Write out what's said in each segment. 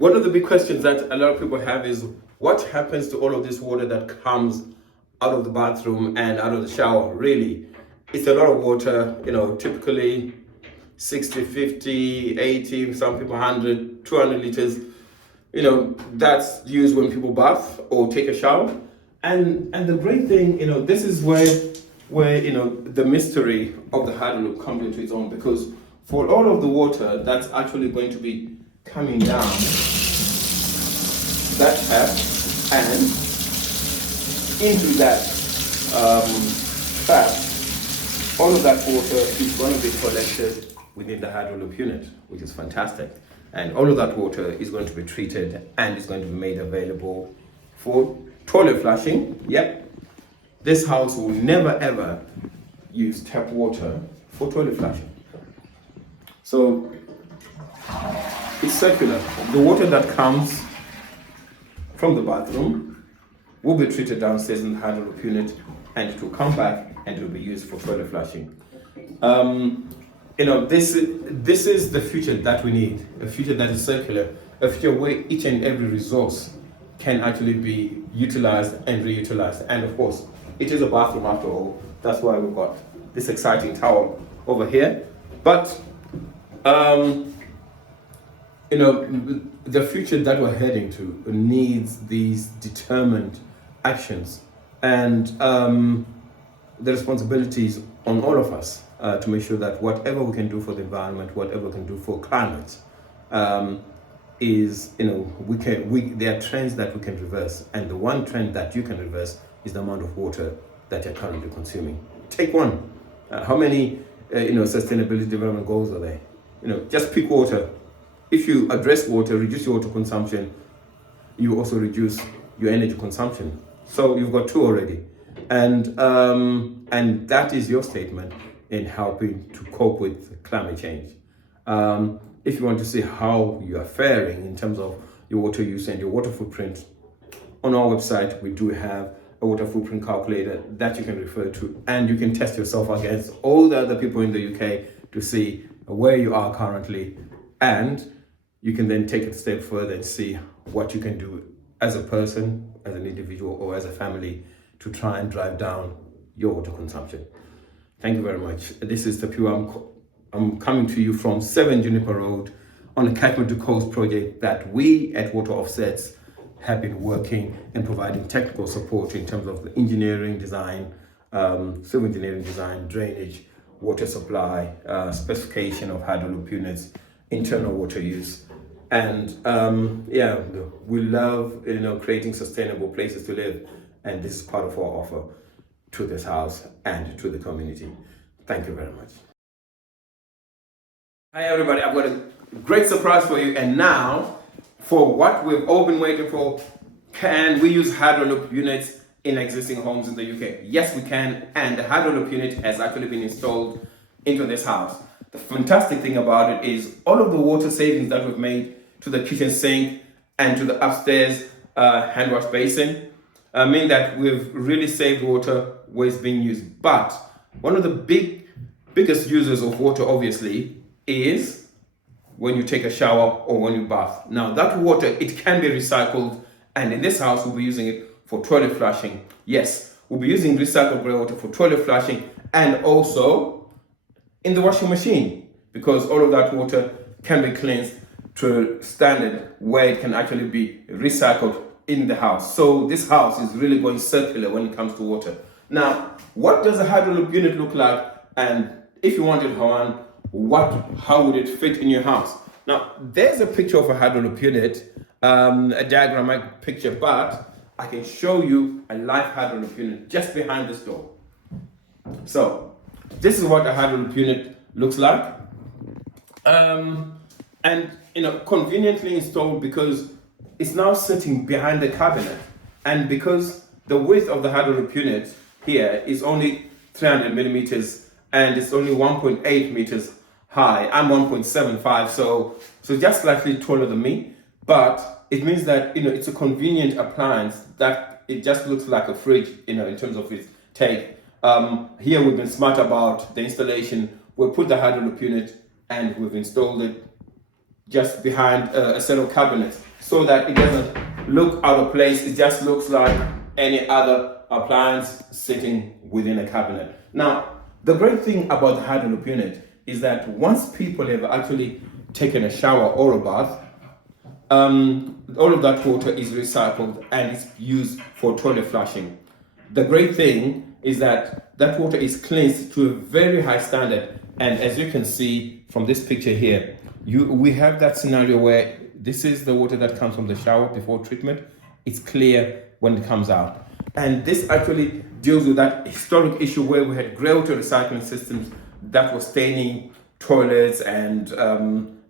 one of the big questions that a lot of people have is what happens to all of this water that comes out of the bathroom and out of the shower? Really, it's a lot of water, typically 60, 50, 80, some people 100, 200 liters. That's used when people bath or take a shower. And the great thing, this is where the mystery of the Hydraloop comes into its own, because for all of the water that's actually going to be coming down that tap and into that tap, all of that water is going to be collected within the Hydraloop unit, which is fantastic. And all of that water is going to be treated and is going to be made available for toilet flushing. Yep. This house will never ever use tap water for toilet flushing. So it's circular. The water that comes from the bathroom will be treated downstairs in the Hydraloop unit, and it will come back and it will be used for toilet flushing. This is the future that we need, a future that is circular, a future where each and every resource can actually be utilized and reutilized. And of course, it is a bathroom after all. That's why we've got this exciting tower over here. But the future that we're heading to needs these determined actions, and the responsibilities on all of us to make sure that whatever we can do for the environment, whatever we can do for climate, is there are trends that we can reverse, and the one trend that you can reverse is the amount of water that you're currently consuming. Take one. How many sustainability development goals are there? Just pick water. If you address water, reduce your water consumption, you also reduce your energy consumption. So you've got two already, and that is your statement in helping to cope with climate change. If you want to see how you are faring in terms of your water use and your water footprint, on our website we do have a water footprint calculator that you can refer to, and you can test yourself against all the other people in the UK to see where you are currently, and you can then take it a step further and see what you can do as a person, as an individual, or as a family to try and drive down your water consumption. Thank you very much. This is Tapiwa. I'm coming to you from 7 Juniper Road on a Catchment to Coast project that we at WaterOffsets have been working and providing technical support in terms of the engineering design, civil engineering design, drainage, water supply, specification of Hydraloop units, internal water use. And we love creating sustainable places to live, and this is part of our offer to this house and to the community. Thank you very much. Hi everybody, I've got a great surprise for you, and now for what we've all been waiting for: can we use Hydraloop units in existing homes in the UK? Yes, we can, and the Hydraloop unit has actually been installed into this house. The fantastic thing about it is all of the water savings that we've made to the kitchen sink and to the upstairs hand wash basin mean that we've really saved water where it's being used. But one of the biggest users of water, obviously, is when you take a shower or when you bath. Now that water, it can be recycled, and in this house we'll be using it for toilet flushing. Yes, we'll be using recycled grey water for toilet flushing, and also in the washing machine, because all of that water can be cleansed to a standard where it can actually be recycled in the house. So this house is really going circular when it comes to water. Now, what does a Hydraloop unit look like? And if you wanted one, how would it fit in your house? Now, there's a picture of a Hydraloop unit, a diagrammatic picture, but I can show you a live Hydraloop unit just behind this door. So this is what a Hydraloop unit looks like, and conveniently installed because it's now sitting behind the cabinet, and because the width of the Hydraloop unit here is only 300 millimeters and it's only 1.8 meters high. I'm 1.75, so just slightly taller than me, but it means that it's a convenient appliance that it just looks like a fridge in terms of its take. Here we've been smart about the installation. We'll put the Hydraloop unit and we've installed it just behind a set of cabinets. so that it doesn't look out of place. It just looks like any other appliance sitting within a cabinet. Now, the great thing about the Hydraloop unit is that once people have actually taken a shower or a bath, all of that water is recycled and it's used for toilet flushing. The great thing is that that water is cleansed to a very high standard, and as you can see from this picture here, we have that scenario where this is the water that comes from the shower before treatment. It's clear when it comes out, and this actually deals with that historic issue where we had grey water recycling systems that were staining toilets and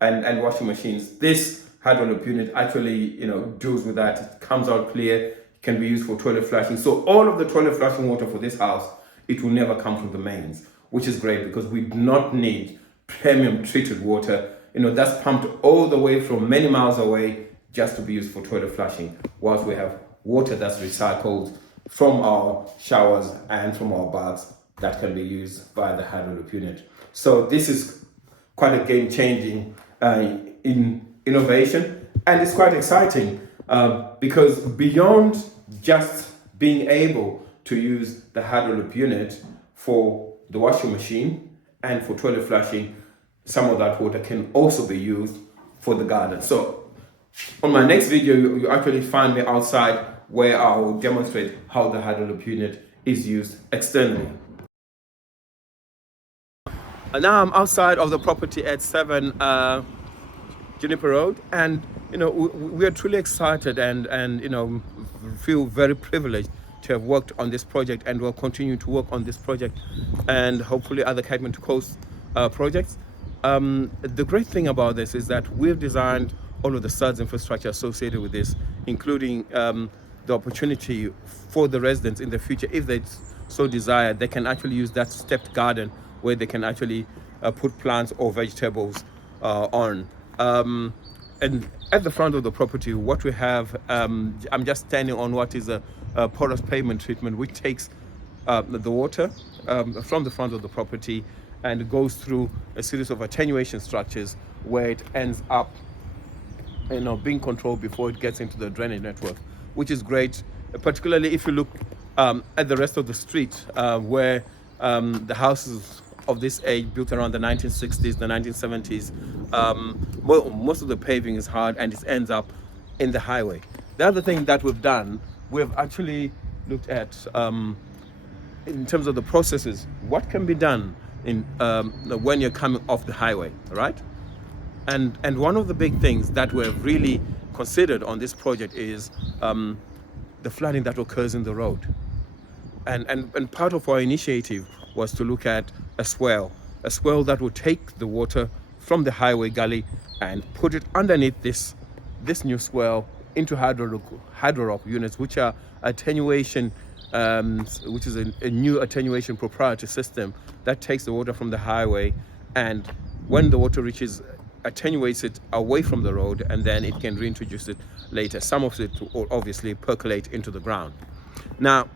washing machines. This Hydraloop unit actually, deals with that. It comes out clear, can be used for toilet flushing. So all of the toilet flushing water for this house, it will never come from the mains, which is great because we do not need premium treated water, that's pumped all the way from many miles away just to be used for toilet flushing, whilst we have water that's recycled from our showers and from our baths that can be used by the Hydraloop unit. So this is quite a game-changing in innovation, and it's quite exciting because beyond just being able to use the Hydraloop unit for the washing machine and for toilet flushing, some of that water can also be used for the garden. So on my next video, you actually find me outside where I will demonstrate how the Hydraloop unit is used externally. Now I'm outside of the property at 7 Juniper Road, and we are truly excited and feel very privileged to have worked on this project, and will continue to work on this project and hopefully other Cape Coast projects. The great thing about this is that we've designed all of the SUDS infrastructure associated with this, including the opportunity for the residents in the future, if they so desire, they can actually use that stepped garden where they can actually put plants or vegetables on. And at the front of the property, what we have, I'm just standing on what is a porous pavement treatment, which takes the water from the front of the property and goes through a series of attenuation structures where it ends up being controlled before it gets into the drainage network, which is great, particularly if you look at the rest of the street where the houses of this age, built around the 1960s, the 1970s, most of the paving is hard and it ends up in the highway. The other thing that we've done, we've actually looked at, in terms of the processes, what can be done in when you're coming off the highway, right? And one of the big things that we've really considered on this project is the flooding that occurs in the road. And part of our initiative was to look at a swell that would take the water from the highway gully and put it underneath this new swell into Hydraloop units, which are attenuation, which is a new attenuation proprietary system that takes the water from the highway, and when the water reaches, attenuates it away from the road, and then it can reintroduce it later. Some of it will obviously percolate into the ground. Now,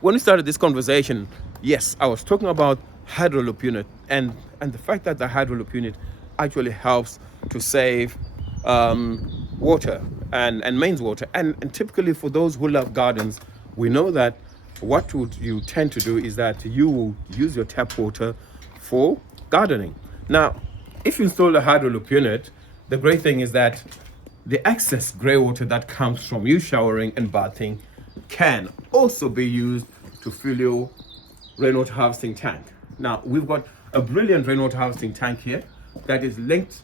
when we started this conversation, yes, I was talking about Hydraloop unit and the fact that the Hydraloop unit actually helps to save water and mains water. And typically for those who love gardens, we know that what you tend to do is that you will use your tap water for gardening. Now, if you install a Hydraloop unit, the great thing is that the excess grey water that comes from you showering and bathing can also be used to fill your rainwater harvesting tank. Now, we've got a brilliant rainwater harvesting tank here that is linked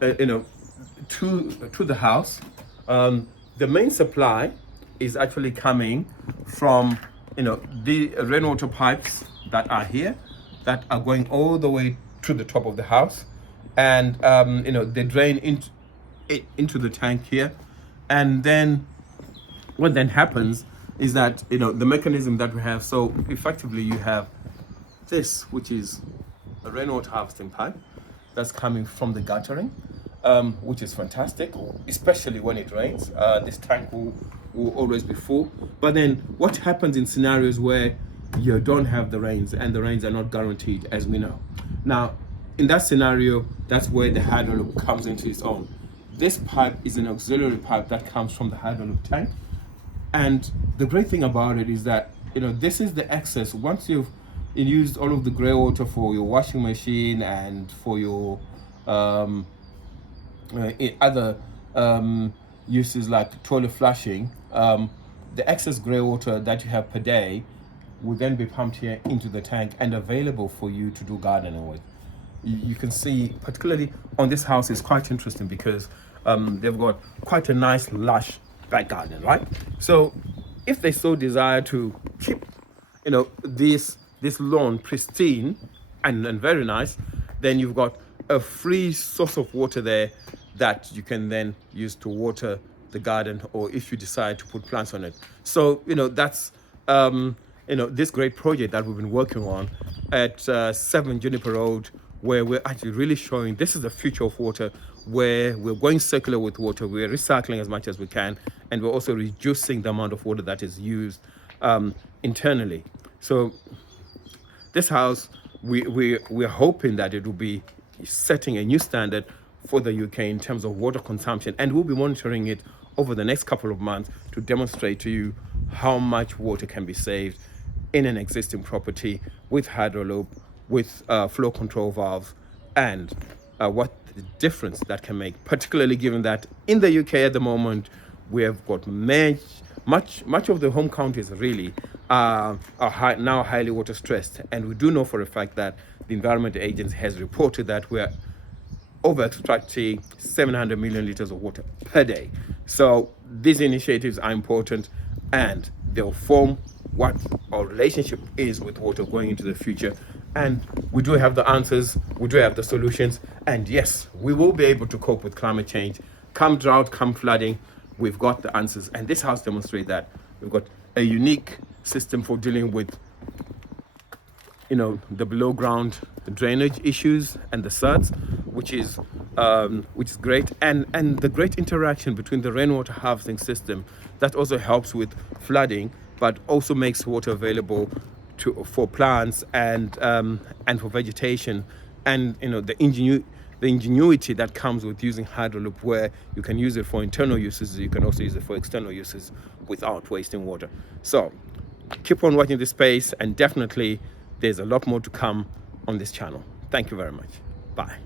to the house. The main supply is actually coming from the rainwater pipes that are here, that are going all the way to the top of the house, and they drain into the tank here. And then what then happens is that the mechanism that we have, so effectively you have this, which is a rainwater harvesting pipe that's coming from the guttering, which is fantastic, especially when it rains. This tank will always be full. But then what happens in scenarios where you don't have the rains, and the rains are not guaranteed, as we know? Now, in that scenario, that's where the Hydraloop comes into its own. this pipe is an auxiliary pipe that comes from the Hydraloop tank. And the great thing about it is that, this is the excess. Once you've used all of the grey water for your washing machine and for your other uses like toilet flushing, the excess grey water that you have per day will then be pumped here into the tank and available for you to do gardening with. You can see, particularly on this house, is quite interesting because they've got quite a nice lush back garden, right? So if they so desire to keep this lawn pristine and very nice, then you've got a free source of water there that you can then use to water the garden, or if you decide to put plants on it. So that's this great project that we've been working on at 7 Juniper Road, where we're actually really showing this is the future of water, where we're going circular with water, we're recycling as much as we can, and we're also reducing the amount of water that is used internally. So this house, we're hoping that it will be setting a new standard for the UK in terms of water consumption, and we'll be monitoring it over the next couple of months to demonstrate to you how much water can be saved in an existing property with Hydraloop, with flow control valves, and what the difference that can make, particularly given that in the UK at the moment we have got much of the home counties really are now highly water stressed, and we do know for a fact that the Environment Agency has reported that we're over extracting 700 million liters of water per day. So these initiatives are important, and they'll form what our relationship is with water going into the future. And we do have the answers, we do have the solutions, and yes, we will be able to cope with climate change. Come drought, come flooding, we've got the answers. And this house demonstrates that. We've got a unique system for dealing with the below ground drainage issues and the SUDs, which is great, and the great interaction between the rainwater harvesting system that also helps with flooding, but also makes water available for plants and for vegetation, and the ingenuity that comes with using Hydraloop, where you can use it for internal uses, you can also use it for external uses without wasting water. So keep on watching this space, and definitely there's a lot more to come on this channel. Thank you very much. Bye.